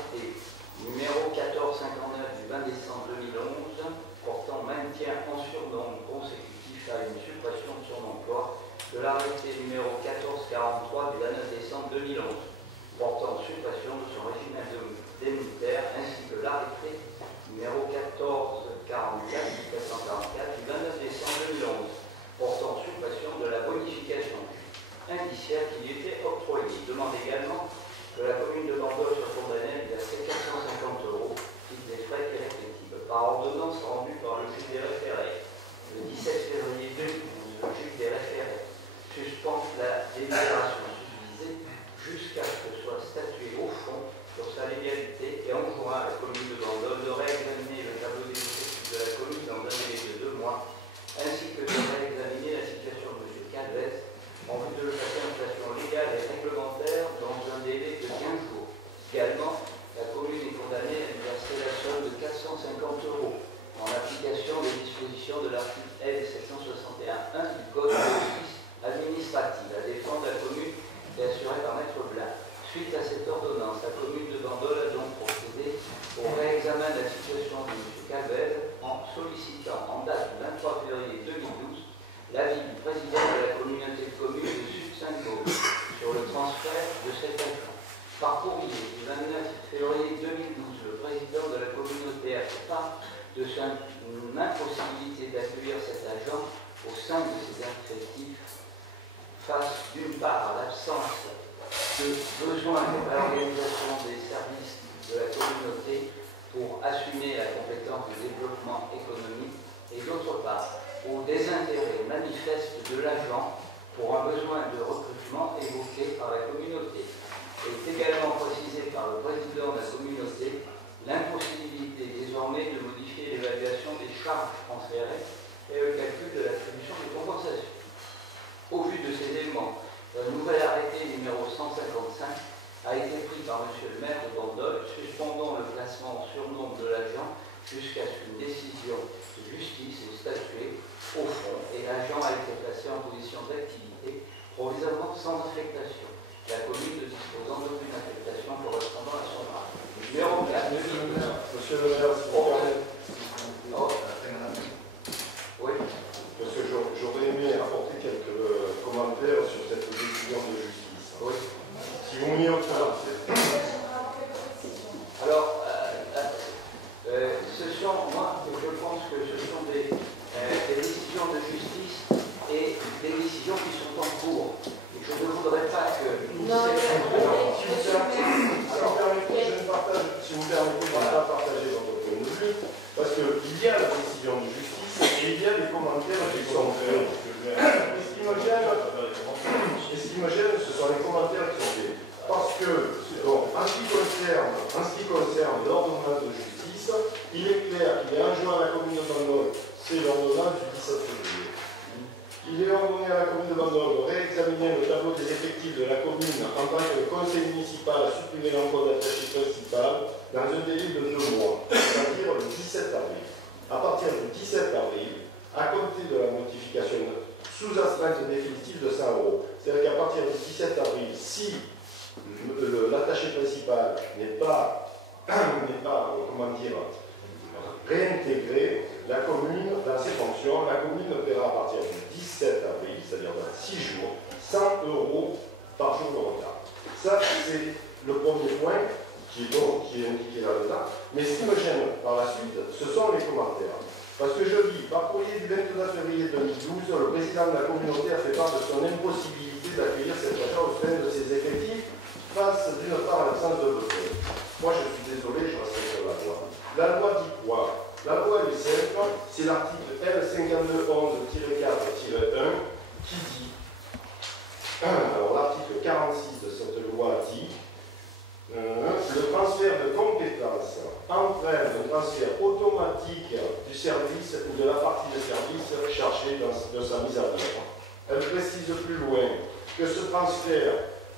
l'arrêté numéro 1459 du 20 décembre 2011 portant maintien en surnombre consécutif à une suppression de son emploi, de l'arrêté numéro 1443 du 29 décembre 2011 portant suppression de son régime indemnitaire, ainsi que l'arrêté numéro 1444 du 29 décembre 2011 portant suppression de la bonification indiciaire qui lui était octroyée. Il demande également que la commune de Bandol soit condamnée à verser 450 € titre des frais irréflectibles par ordonnance rendue par le juge des référés le 17 février 2012. Le juge des référés suspend la délibération susvisée jusqu'à ce que soit statué au fond sur sa légalité et enjoint à la commune de Bandol de réexaminer le tableau des effectifs de la commune dans un délai de 2 mois, ainsi que de réexaminer la situation de M. Calvez en vue de le passer en situation légale et réglementaire dans un délai de 15 jours. Également, la commune est condamnée à verser la somme de 450 € en application des dispositions de l'article L. 761-1 du Code de justice administrative. La défense de la commune est assurée par Maître Blanc. Suite à cette ordonnance, la commune de Bandol a donc procédé au réexamen de la situation de M. Calvez en sollicitant en date du 23 février 2012 l'avis du président de la communauté de communes de Sud-Saint-Gaulle sur le transfert de cet agent. Par courrier du 29 février 2012, le président de la communauté a fait part de son impossibilité d'accueillir cet agent au sein de ses effectifs face d'une part à l'absence de besoin de réorganisation des services de la communauté pour assumer la compétence de développement économique et d'autre part au désintérêt manifeste de l'agent pour un besoin de recrutement évoqué par la communauté. Est également précisé par le président de la communauté l'impossibilité désormais de modifier l'évaluation des charges transférées et le calcul de l'attribution des compensations. Au vu de ces éléments, un nouvel arrêté numéro 155 a été pris par M. le maire de Bandol, suspendant le placement en surnombre de l'agent jusqu'à ce qu'une décision de justice ait statué au fond et l'agent a été placé en position d'activité provisoirement sans affectation. La commune ne disposant d'aucune affectation correspondant à son âge. Numéro 4. Monsieur le maire, si vous permettez. Oui. Parce que j'aurais aimé apporter quelques commentaires sur cette décision de justice. Oui. Si vous m'y autorisez. Alors, moi, je pense que ce sont des décisions de justice et des décisions qui sont en cours. Et je ne voudrais pas que... Si vous permettez, je ne partage, si vous permettez, je ne vais pas partager votre point de vue, parce qu'il y a la décision de justice et il y a des commentaires qui sont faits. Et ce qui me gêne, ce sont les commentaires qui sont faits. Parce que, bon, en ce qui concerne l'ordonnance de justice, il est clair qu'il est enjoint à la commune de Bandol, c'est l'ordonnance du 17 février. Il est ordonné à la commune de Bandol de réexaminer le tableau des effectifs de la commune en tant que le conseil municipal a supprimé l'emploi d'attaché principal dans un délai de 2 mois, c'est-à-dire le 17 avril. À partir du 17 avril, à compter de la notification sous astreinte définitive de 100 €. C'est-à-dire qu'à partir du 17 avril, si l'attaché principal n'est pas, comment dire, réintégré, la commune, dans ses fonctions, la commune paiera à partir du 17 avril, c'est-à-dire dans 6 jours, 100 € par jour de retard. Ça, c'est le premier point qui est indiqué là-dedans. Mais ce qui me gêne par la suite, ce sont les commentaires. Parce que je lis, par courrier du 29 février 2012, le président de la communauté a fait part de son impossibilité d'accueillir cet agent au sein de ses effectifs face d'une part à l'absence de besoin. Moi, je suis désolé, je respecte la loi. La loi dit quoi? La loi est simple, c'est l'article L5211-4-1 qui dit, alors l'article 46 de cette loi dit, le transfert de compétences entraîne le transfert automatique du service ou de la partie de service chargée de sa mise en œuvre. Elle précise plus loin que ce transfert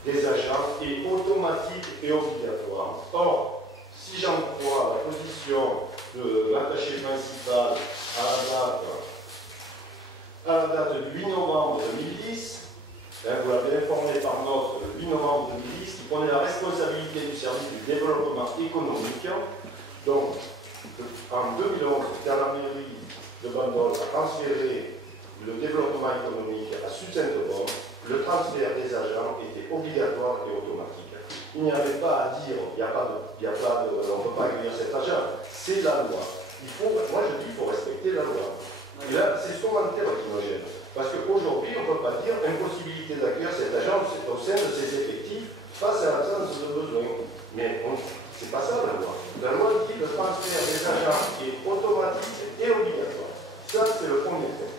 des agents est automatique et obligatoire. Or, si j'en crois la position de l'attaché principal à la date du 8 novembre 2010, vous l'avez informé par note le 8 novembre 2010, qui prenait la responsabilité du service du développement développement économique. Donc, en 2011, quand la mairie de Bandol a transféré le développement économique à Sud-Saint-Aubin, le transfert des agents était obligatoire et automatique. Il n'y avait pas à dire, on ne peut pas accueillir cet agent. C'est la loi. Moi je dis qu'il faut respecter la loi. Et là, c'est ce commentaire qui me gêne. Parce qu'aujourd'hui, on ne peut pas dire impossibilité d'accueillir cet agent au sein de ses effectifs face à l'absence de besoin. Mais c'est pas ça la loi. La loi dit que le transfert des agents est automatique et obligatoire. Ça, c'est le premier point.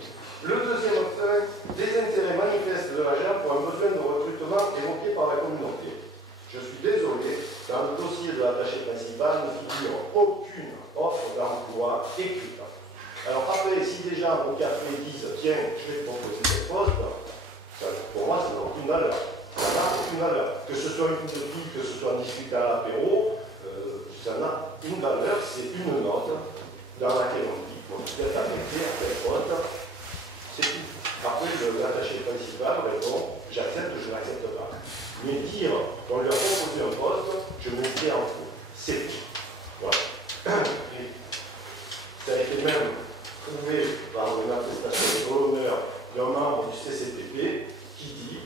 Le deuxième point, des intérêts manifestes de l'agent pour un besoin de recrutement évoqué par la communauté. Je suis désolé, dans le dossier de l'attaché principal ne figure aucune offre d'emploi écrite. Alors après, si des gens au café disent « Tiens, je vais te proposer cette poste », pour moi, ça n'a aucune valeur. Ça n'a aucune valeur. Que ce soit une fille, que ce soit discuté à l'apéro, ça n'a une valeur, c'est une note dans laquelle on dit « Bon, tu peux t'affecter à quel poste ». C'est tout. Après, l'attaché principal répond « J'accepte ou je n'accepte pas ». Mais dire qu'on lui a proposé un poste, je me dis en faux. C'est tout. Voilà. Et ça a été même trouvé par une attestation de l'honneur d'un membre du CCTP qui dit,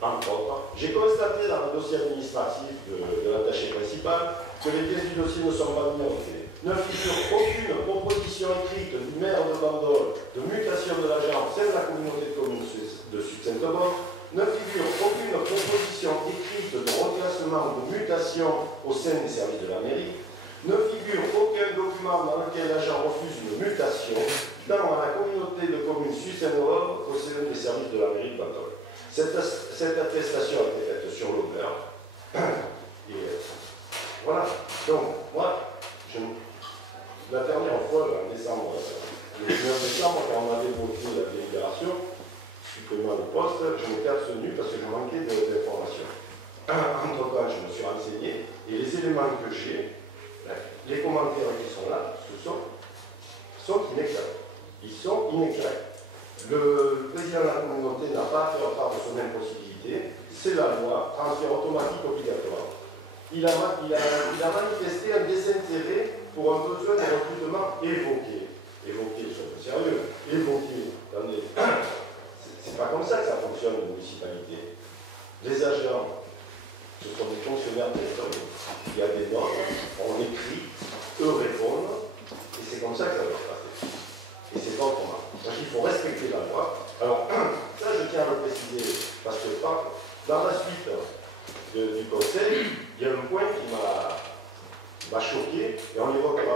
entre autres, j'ai constaté dans le dossier administratif de l'attaché principal que les pièces du dossier ne sont pas numérotées. Ne figure aucune proposition écrite du maire de Bandol de mutation de l'agent au sein de la communauté de communes de Sud-Saint-Aubin. Ne figure aucune proposition écrite de reclassement ou de mutation au sein des services de la mairie. Ne figure aucun document dans lequel l'agent refuse une mutation dans la communauté de communes Sud-Saint-Aubin au sein des services de la mairie de Bandol. Cette attestation a été faite sur l'honneur. Et voilà. Donc, moi, la dernière fois, en décembre, le 19 décembre, quand on avait voté la délibération, supprimant le poste, je m'étais abstenu parce que je manquais d'informations. Entre-temps, je me suis renseigné et les éléments que j'ai, les commentaires qui sont là, sont inexacts. Ils sont inexacts. Le président de la communauté n'a pas à faire part de son impossibilité. C'est la loi, transfert automatique obligatoire. Il a manifesté un désintérêt pour un besoin de recrutement évoqué. Évoqué, je suis un peu sérieux. Évoqué. Attendez. C'est pas comme ça que ça fonctionne, une municipalité. Les agents, ce sont des fonctionnaires territoriaux. Il y a des notes, on écrit, eux répondent, et c'est comme ça que ça doit se passer. Et c'est pas autrement. Donc il faut respecter la loi. Alors, ça je tiens à le préciser, parce que dans la suite du conseil, il y a un point qui m'a choqué, et on l'évoquera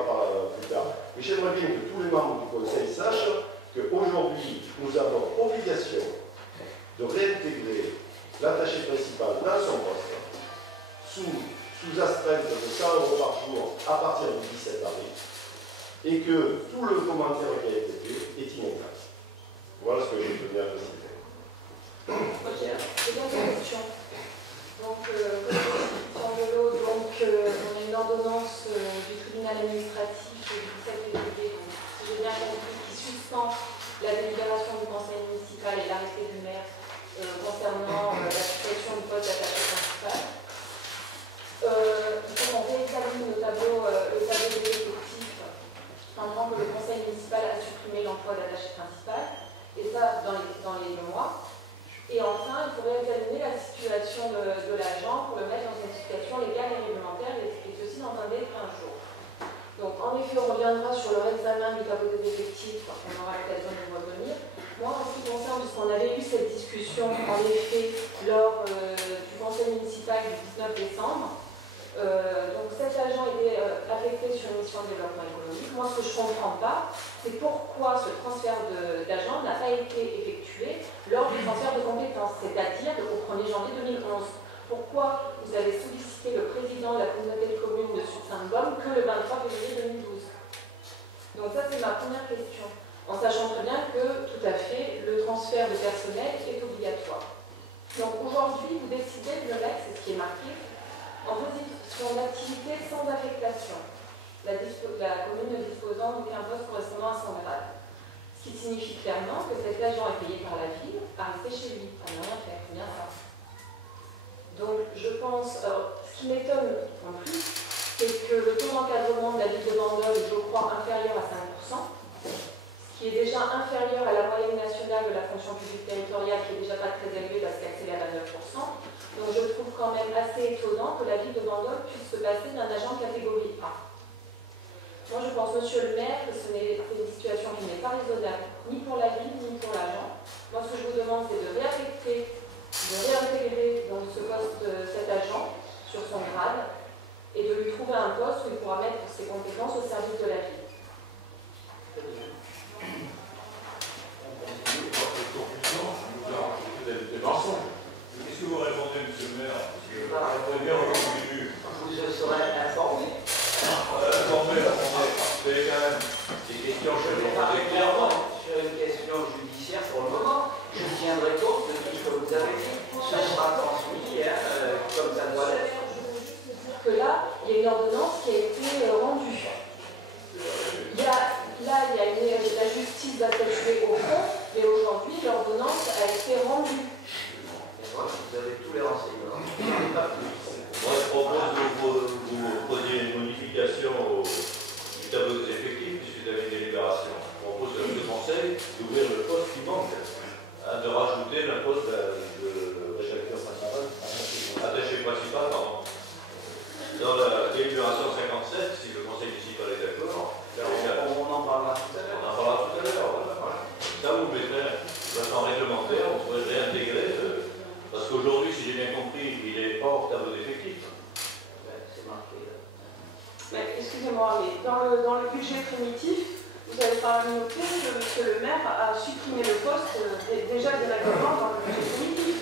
plus tard. Mais j'aimerais bien que tous les membres du conseil sachent qu'aujourd'hui, nous avons obligation de réintégrer l'attaché principal dans son poste sous astreinte de 100 € par jour à partir du 17 avril, et que tout le commentaire qui a été fait est inexact. Voilà ce que je tenais à préciser. Ok, c'est donc la question. Donc, on a une ordonnance du tribunal administratif du 17 février, donc, si j'ai bien compris, qui suspend la délibération du conseil municipal et l'arrêté du maire concernant la suppression du poste d'attaché principal. Il faut qu'on réexamine le tableau des effectifs pendant que le conseil municipal a supprimé l'emploi d'attaché principal, et ça dans les 2 mois. Et enfin, il faudrait examiner la situation de l'agent pour le mettre dans une situation légale et réglementaire, et ceci dans un délai de 15 jours. Donc, en effet, on reviendra sur le réexamen du tableau des effectifs, on aura l'occasion de revenir. Moi, en ce qui concerne, puisqu'on avait eu cette discussion, en effet, lors du conseil municipal du 19 décembre, donc cet agent était affecté sur une mission de développement économique. Moi, ce que je ne comprends pas, c'est pourquoi ce transfert d'agent n'a pas été effectué lors du transfert de compétences, c'est-à-dire au 1er janvier 2011. Pourquoi vous avez sollicité le président de la communauté de communes de Sud-Saint-Aubin que le 23 février 2012? Donc ça, c'est ma première question. En sachant très bien que, tout à fait, le transfert de personnel est obligatoire. Donc aujourd'hui, vous décidez de le mettre, c'est ce qui est marqué, en position d'activité sans affectation, la commune ne disposant d'aucun poste correspondant à son grade. Ce qui signifie clairement que cet agent est payé par la ville à rester chez lui, à ne rien faire, bien ça. Donc je pense, ce qui m'étonne en plus, c'est encadrement de la ville de Bandol, je crois, inférieur à 5%, ce qui est déjà inférieur à la moyenne nationale de la fonction publique territoriale, qui est déjà pas très élevée parce qu'elle s'élève à 9%. Donc je trouve quand même assez étonnant que la ville de Bandol puisse se passer d'un agent catégorie A. Moi je pense, monsieur le maire, que ce n'est une situation qui n'est pas raisonnable, ni pour la ville, ni pour l'agent. Moi ce que je vous demande, c'est de réintégrer dans ce poste cet agent sur son grade et de lui trouver un poste où il pourra mettre ses compétences au service de la ville. Qu'est-ce que vous répondez, monsieur le maire? Vous serez informé. Informé, vous avez quand même des questions Je ne vais pas répondre sur une question judiciaire pour le moment. Je tiendrai compte de tout ce que vous avez dit. Ce sera transmis comme ça doit l'être. Je veux juste dire que là, il y a une ordonnance qui a été rendue. La justice va statuer au fond, mais aujourd'hui, l'ordonnance a été rendue. Et voilà, vous avez tous les renseignements. Pas plus. Moi, je propose que vous posiez une modification du tableau des effectifs suite à une délibération. Je propose à ce conseil d'ouvrir le poste qui manque, de rajouter le poste de rédacteur principal, attaché principal, pardon. Dans la délibération 57, si le conseil municipal est d'accord, On en parlera tout à l'heure. on en parlera tout à l'heure. Voilà. Ça, vous mettrez de façon réglementaire, on pourrait réintégrer, parce qu'aujourd'hui, si j'ai bien compris, il est hors tableau d'effectifs. Ouais, c'est marqué là. Mais excusez-moi, mais dans le budget primitif, vous avez quand même noté que le maire a supprimé le poste déjà directement dans le budget primitif.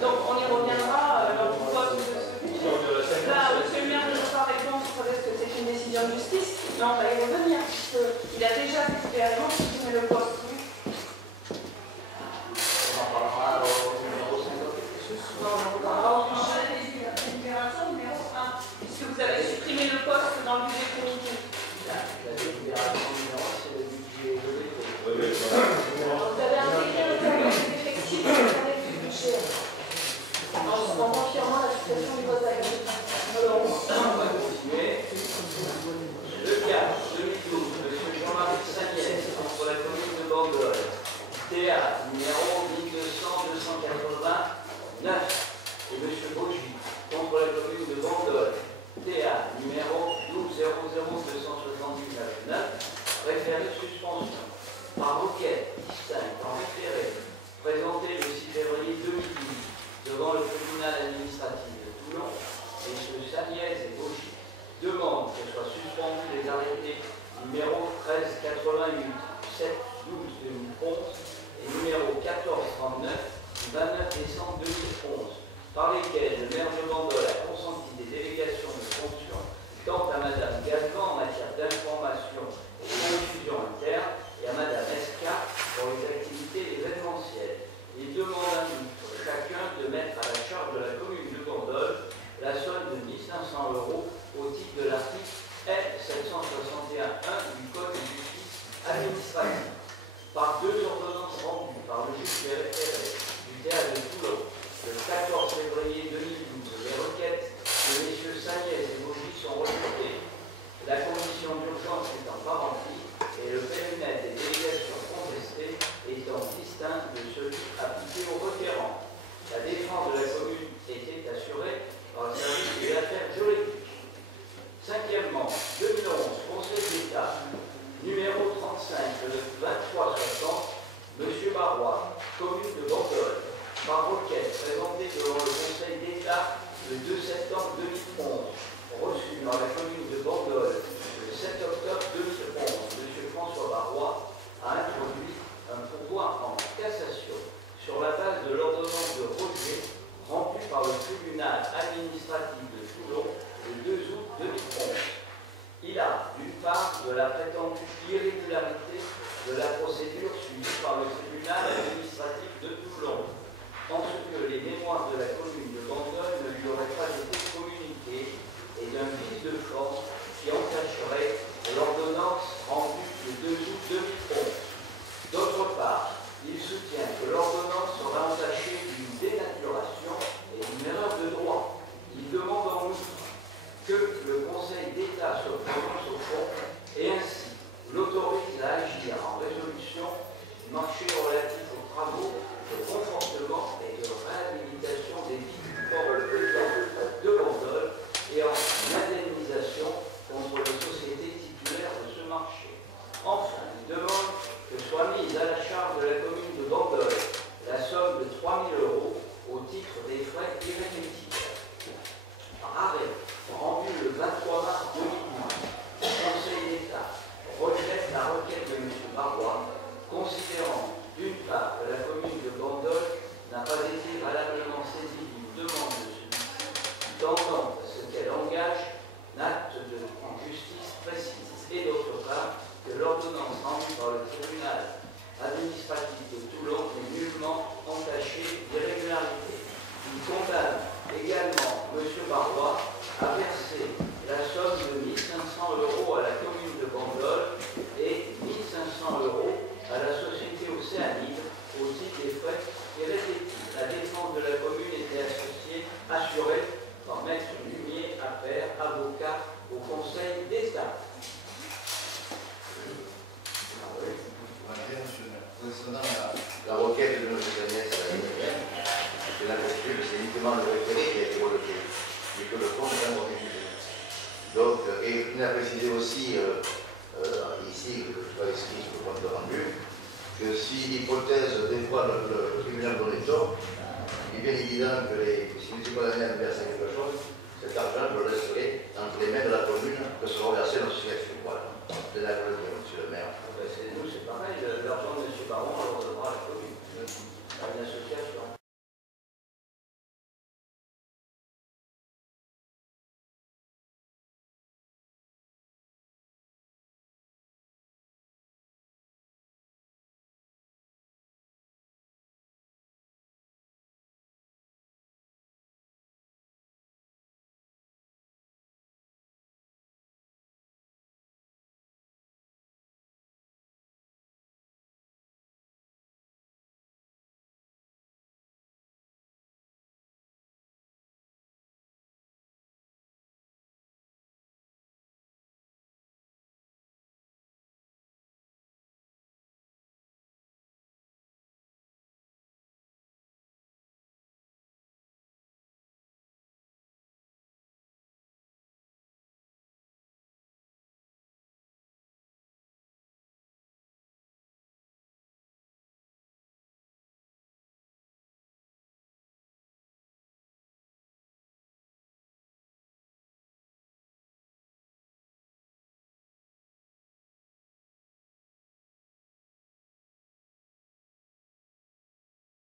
Donc on y reviendra lors du vote de ce budget. Là, monsieur le maire ne peut pas répondre parce que c'est une décision de justice, mais on va y revenir, puisqu'il a déjà réellement supprimé le poste. On en parlera au numéro 50. Non, on parlera au budget des délibérations numéro 1, puisque vous avez supprimé le poste dans le budget primitif. La délibération numéro 1, c'est le budget de l'été. Vous avez intégré le tableau des effectifs de l'année du budget en confirmant la situation du vote agricole. On va continuer. Le cas 2012, M. Jean-Marie Sagnès, contre la commune de Bandol. TA numéro 12280-9. Et M. Baugy, contre la commune de Bandol. TA numéro 12-00-279-9. Référé suspension. Par requête distincte en référé, présenté le 6 février 2012 devant le tribunal administratif de Toulon, M. Sagnès et Baugy demandent que soient suspendus les arrêtés numéro 1388 7-12-2011 et numéro 1439 du 29 décembre 2011, par lesquels le maire de Bandol a consenti des délégations de fonction tant à Mme Gazvan en matière d'information et de diffusion interne et à Mme Esca pour les activités événementielles. Il demande à nous, chacun, de mettre à la charge de la commune de Bandol la somme de 1500 € au titre de l'article L761-1 du Code de justice administrative, par deux ordonnances rendues par le juge des référés du théâtre de Toulon le 14 février 2012. Les requêtes de M. Sagnès et Baugy sont rejetées, la condition d'urgence étant pas remplie et le périmètre des délégations contestées étant distinct de celui appliqué au requérant. La défense de la commune était assurée par le service des affaires juridiques. Cinquièmement, 2011, Conseil d'État, numéro 35, le 2360, M. Barrois, commune de Bandol, par requête présentée devant le Conseil d'État le 2 septembre 2011, reçu par la commune de Bandol le 7 octobre 2011, M. François Barrois a introduit un pourvoi en cassation sur la base de l'ordonnance de rejet rendue par le tribunal administratif de Toulon le 2 août 2011. Il a, d'une part, de la prétendue irrégularité de la procédure suivie par le tribunal administratif de Toulon, en ce que les mémoires de la commune de Bandol ne lui auraient pas été communiquées, et d'un vice de forme qui entacherait l'ordonnance rendue le 2 août 2011. D'autre part, il soutient que l'ordonnance sera entachée d'une dénaturation et d'une erreur de droit. Il demande en outre que le Conseil d'État se prononce là. Concernant la requête de M. Cagnès à la ligne, j'ai l'impression que c'est uniquement le référé qui a été rejeté, et que le fond est encore diffusé. Donc, et il a précisé aussi, ici, que je pas inscrit sur le compte rendu, que si l'hypothèse des fois le tribunal donnait tort, il est bien évident que si M. Condamné verse quelque chose, cet argent, je le laisserai entre les mains de la commune